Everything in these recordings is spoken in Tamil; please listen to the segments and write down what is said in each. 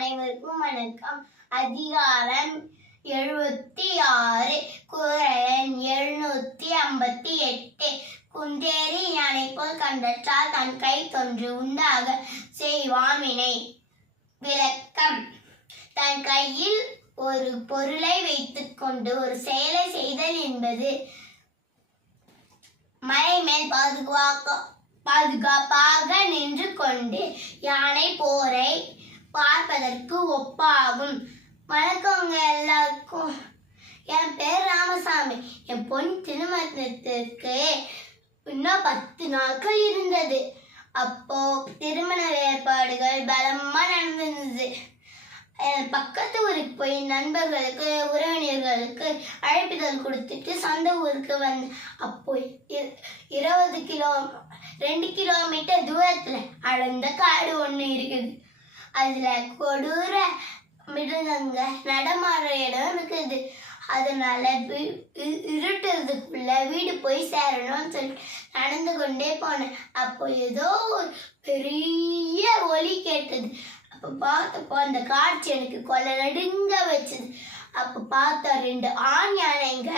அனைவருக்கும் வணக்கம். அதிகாரம் 76, குறள் 758. குன்றேறி யானை போல் கண்டற்றால் தன் கை தொன்று உண்டாக செய்வான் வினை. விளக்கம்: தன் கையில் ஒரு பொருளை வைத்துக் கொண்டு ஒரு செயலை செய்தல் என்பது மலை மேல் பாதுகாப்பாக நின்று கொண்டு யானை போரை பார்ப்பதற்கு ஒப்பாகும். வணக்கங்க எல்லாருக்கும். என் பேர் ராமசாமி. என் பொன் திருமணத்திற்கு இன்னும் 10 நாட்கள் இருந்தது. அப்போ திருமண ஏற்பாடுகள் பலமா நடந்திருந்தது. பக்கத்து ஊருக்கு போய் நண்பர்களுக்கு உறவினர்களுக்கு அழைப்பிதழ் கொடுத்துட்டு சொந்த ஊருக்கு வந்தேன். அப்போ 2 கிலோமீட்டர் தூரத்துல அடர்ந்த காடு ஒண்ணு இருக்குது. அதுல கொடூர மிருகங்க நடமாடுற இடம் இருக்குது. அதனால இருட்டுறதுக்குள்ள வீடு போய் சேரணும்னு சொல்லி நடந்து கொண்டே போனேன். அப்போ ஏதோ ஒரு பெரிய ஒலி கேட்டது. அப்போ பார்த்தப்போ அந்த காட்சி எனக்கு கொலை நடுங்க வச்சது. அப்போ பார்த்தா 2 ஆண் யானைங்க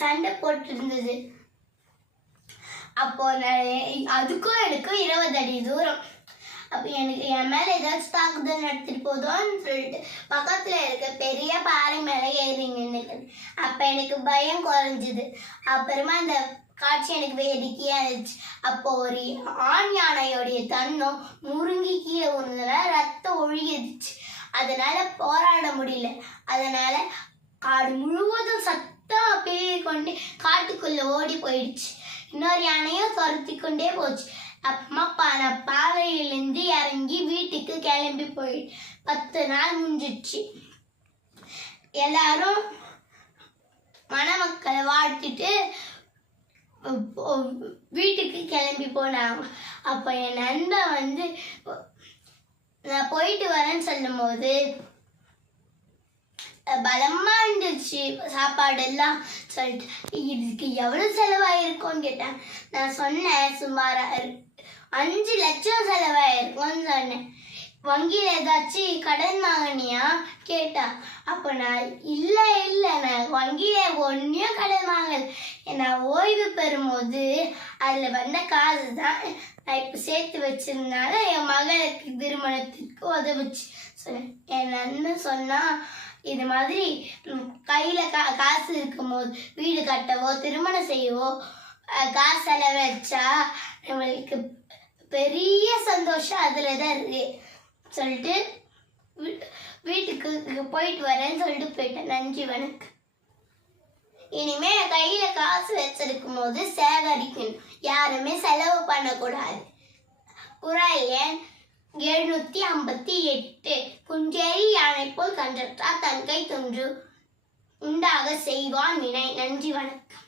சண்டை போட்டு இருந்தது. அப்போ அதுக்கும் எனக்கும் 20 அடி தூரம். அப்போ எனக்கு என் மேலே ஏதாச்சும் தாக்குதல் நடத்திட்டு போதோன்னு சொல்லிட்டு பக்கத்தில் இருக்க பெரிய பாறை மேலே ஏறி நின்றுக்குது. அப்போ எனக்கு பயம் குறைஞ்சிது. அப்புறமா அந்த காட்சி எனக்கு வேடிக்கையாக இருந்துச்சு. அப்போ ஒரு ஆண் யானையோடைய தன்னம் முருங்கி கீழே விழுந்ததுனால ரத்தம் ஒழுகிடுச்சு. அதனால போராட முடியல. அதனால காடு முழுவதும் சத்தம் பேசிக்கொண்டே காட்டுக்குள்ள ஓடி போயிடுச்சு. இன்னொரு யானையும் துரத்தி கொண்டே போச்சு. அப்புறமா நான் பாறையிலிருந்து இறங்கி வீட்டுக்கு கிளம்பி போயிட்டு 10 நாள் முடிஞ்சிடுச்சு. எல்லாரும் மணமக்களை வாழ்த்திட்டு வீட்டுக்கு கிளம்பி போனாங்க. அப்போ என் நண்பன் நான் போயிட்டு வரேன்னு சொல்லும் போது பலமா இருந்துச்சு சாப்பாடு எல்லாம் சொல்லிட்டு, இதுக்கு எவ்வளவு செலவாயிருக்கும்னு கேட்டேன். நான் சொன்னேன் சுமார் 5 லட்சம் செலவாயிருக்கும்னு சொன்னேன். வங்கியில் ஏதாச்சும் கடன் வாங்கினியா கேட்டா. அப்போ நான் இல்லை நான் வங்கியில் ஒன்றையும் கடன் வாங்கலை. நான் ஓய்வு பெறும்போது அதில் வந்த காசு தான் நான் இப்போ சேர்த்து வச்சிருந்தால என் மகளுக்கு திருமணத்திற்கு உதவுச்சு சொன்னேன். என் அண்ணன் சொன்னால், இது மாதிரி கையில் காசு இருக்கும்போது வீடு கட்டவோ திருமணம் செய்யவோ காசு செலவழிச்சா நம்மளுக்கு பெரிய சந்தோஷம் அதில் தான் இருக்கு சொல்லிட்டு வீட்டுக்கு போயிட்டு வரேன்னு சொல்லிட்டு போயிட்டேன். நன்றி, வணக்கம். இனிமே கையில காசு வச்சிருக்கும் போது சேகரிக்கணும், யாருமே செலவு பண்ணக்கூடாது. குறள் எண் 758. குன்றேறி யானை போல் கண்டற்றால் தன் கை தொன்று உண்டாக செய்வான் வினை. நன்றி, வணக்கம்.